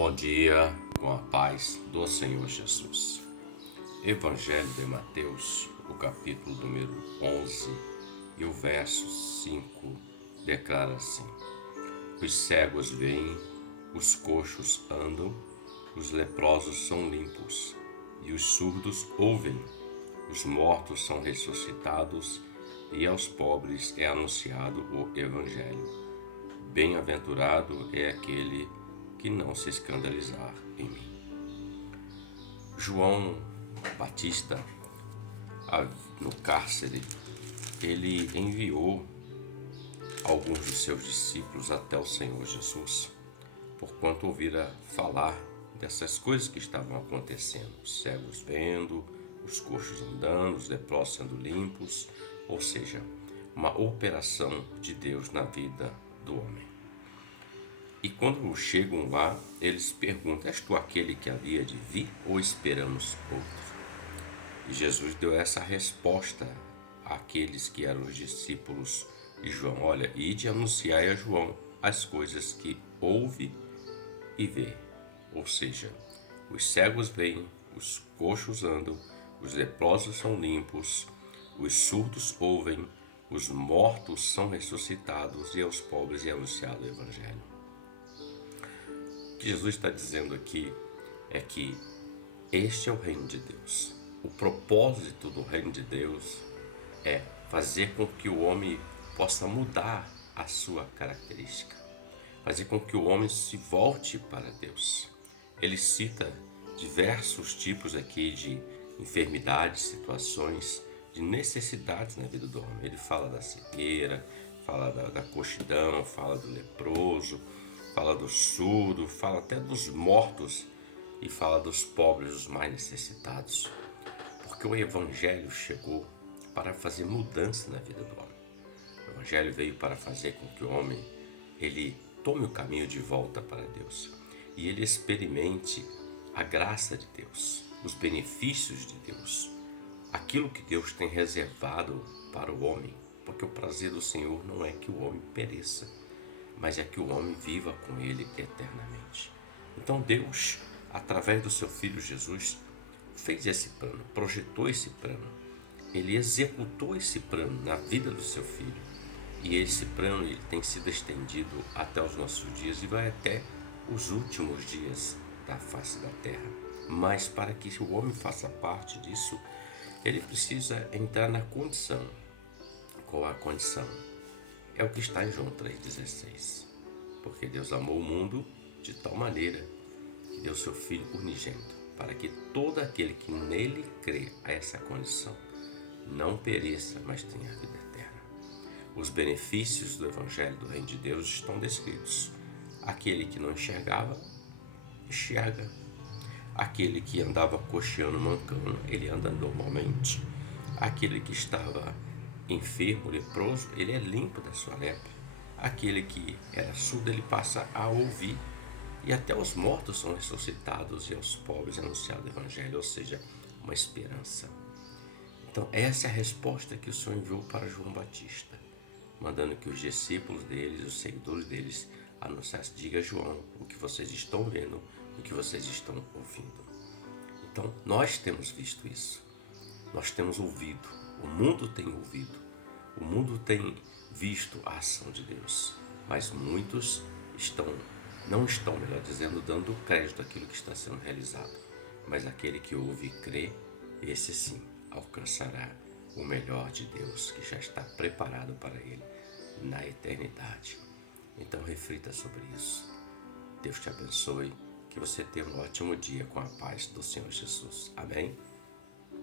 Bom dia, com a paz do Senhor Jesus. Evangelho de Mateus, o capítulo número 11 e o verso 5 declara assim: Os cegos veem, os coxos andam, os leprosos são limpos, e os surdos ouvem, os mortos são ressuscitados, e aos pobres é anunciado o Evangelho. Bem-aventurado é aquele que não se escandalizar em mim. João Batista, no cárcere, ele enviou alguns de seus discípulos até o Senhor Jesus, porquanto ouvira falar dessas coisas que estavam acontecendo, os cegos vendo, os coxos andando, os leprosos sendo limpos, ou seja, uma operação de Deus na vida do homem. E quando chegam lá, eles perguntam: És tu aquele que havia de vir ou esperamos outro? E Jesus deu essa resposta àqueles que eram os discípulos de João: Olha, ide anunciai a João as coisas que ouve e vê. Ou seja, os cegos veem, os coxos andam, os leprosos são limpos, os surdos ouvem, os mortos são ressuscitados e aos pobres é anunciado o Evangelho. O que Jesus está dizendo aqui é que este é o reino de Deus. O propósito do reino de Deus é fazer com que o homem possa mudar a sua característica, fazer com que o homem se volte para Deus. Ele cita diversos tipos aqui de enfermidades, situações, de necessidades na vida do homem. Ele fala da cegueira, fala da coxidão, fala do leproso, fala do surdo, fala até dos mortos e fala dos pobres, os mais necessitados. Porque o Evangelho chegou para fazer mudança na vida do homem. O Evangelho veio para fazer com que o homem ele tome o caminho de volta para Deus e ele experimente a graça de Deus, os benefícios de Deus, aquilo que Deus tem reservado para o homem, porque o prazer do Senhor não é que o homem pereça, mas é que o homem viva com ele eternamente. Então Deus, através do seu Filho Jesus, fez esse plano, projetou esse plano, ele executou esse plano na vida do seu Filho, e esse plano ele tem sido estendido até os nossos dias e vai até os últimos dias da face da terra. Mas para que o homem faça parte disso, ele precisa entrar na condição. Qual a condição? É o que está em João 3,16. Porque Deus amou o mundo de tal maneira que deu seu Filho unigênito, para que todo aquele que nele crê a essa condição não pereça, mas tenha a vida eterna. Os benefícios do Evangelho do Reino de Deus estão descritos. Aquele que não enxergava, enxerga. Aquele que andava coxeando, mancando, ele anda normalmente. Aquele que estava enfermo, leproso, ele é limpo da sua lepra. Aquele que era surdo, ele passa a ouvir. E até os mortos são ressuscitados e aos pobres é anunciado o Evangelho, ou seja, uma esperança. Então essa é a resposta que o Senhor enviou para João Batista, mandando que os discípulos deles, os seguidores deles, anunciassem: diga a João o que vocês estão vendo, o que vocês estão ouvindo. Então nós temos visto isso, nós temos ouvido, o mundo tem ouvido, o mundo tem visto a ação de Deus, mas muitos não estão, melhor dizendo, dando crédito àquilo que está sendo realizado. Mas aquele que ouve e crê, esse sim alcançará o melhor de Deus, que já está preparado para ele na eternidade. Então reflita sobre isso. Deus te abençoe, que você tenha um ótimo dia com a paz do Senhor Jesus. Amém?